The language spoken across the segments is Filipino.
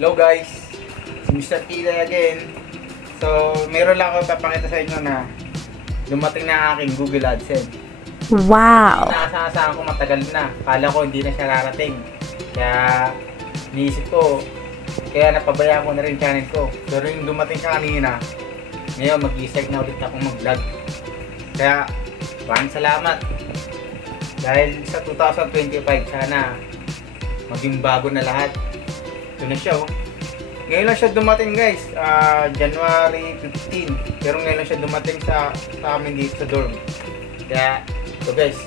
Hello guys, si Mr. Tila again. So, meron lang ako papakita sa inyo na dumating na aking Google AdSense. Wow! Inaasahan ko matagal na. Kala ko hindi na siya rarating. Kaya, niisip ko, kaya napabayaan ko na rin channel ko. Pero yung dumating ka kanina, ngayon mag-i-start na ulit akong mag-vlog. Kaya, maraming salamat. Dahil sa 2025, sana maging bago na lahat. Ito na siya, oh. Ngayon lang siya dumating, guys. January 15. Pero ngayon lang siya dumating sa amin dito sa dorm. Kaya, ito guys,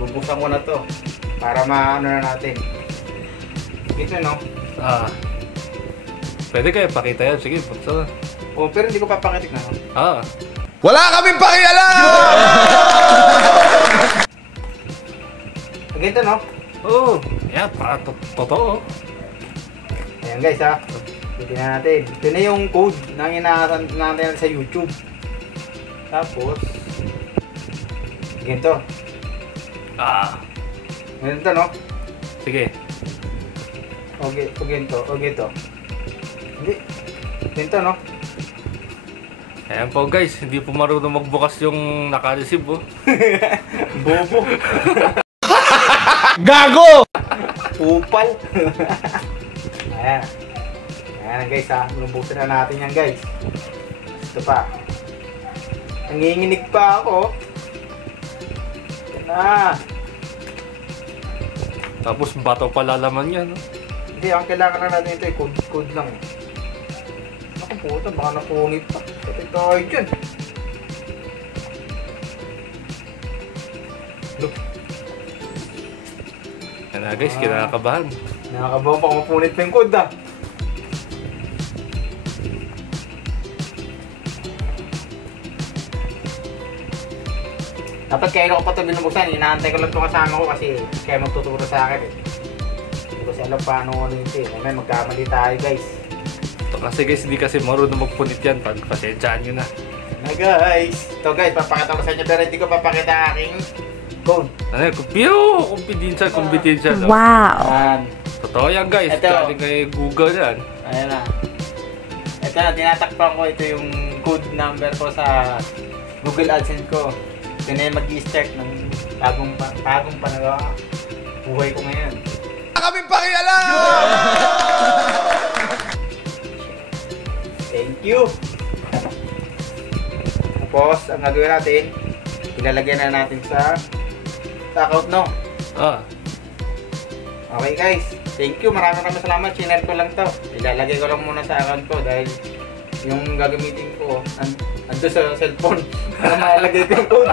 bubuksan ko na to para maano na natin. Ito, no? Pwede kayo pakita yan. Sige, buksan. Oh, pero hindi ko papakitik na, no? Wala kaming pakialam! Ganito, no? Oo. Yan, para totoo. Ayan guys, ha. Tignan natin. Ito na yung code na inaasahan natin sa YouTube. Tapos, ganito. Ganito, no? Sige. Okay, ganito. Hindi. Ganito, no? Ayan po guys, hindi po marunong magbukas yung naka-receive, oh. Bobo. Gago! Upal. Ayan. Ayan guys, ha. Lumbusin na natin yan guys. Ito pa. Nanginginig pa ako. Yan na. Tapos bato pala laman yan, oh. Hindi, ang kailangan lang natin ito, code lang. Ako puta, baka napungit pa. Patay tayo dyan. Look. Yan na guys, kinakabahan. Nakakabahan pa kung mapunit pa yung code, ah. Dapat kaya ko pa ito binubuksan, inaantay ko lang ito kasama ko kasi kaya magtuturo sa akin eh. Hindi ko alam paano ano yun siya. May magkamali tayo guys. Ito kasi guys, hindi kasi marunong magpunit yan. Pagpasensyaan nyo na. Na guys. Ito guys, papakita ko sa inyo pero hindi ko papakita aking code. Ano yun? Confidential. Oh. Wow! Ayan. Totoo yan guys. Ito. Galing kay Google yan. Ayan na. Ito na, tinatakpan ko. Ito yung code number ko sa Google AdSense ko. Ito na yung mag-i-start ng bagong panagawa. Buhay ko ngayon. Wala kaming pakialam! Thank you! Tapos, ang gagawin natin, ilalagyan na natin sa account, no? Okay guys, thank you. Maraming salamat. Share ko lang to. Ilalagay ko lang muna sa account ko dahil yung gagamitin ko ando sa cellphone para malagay ko yung code.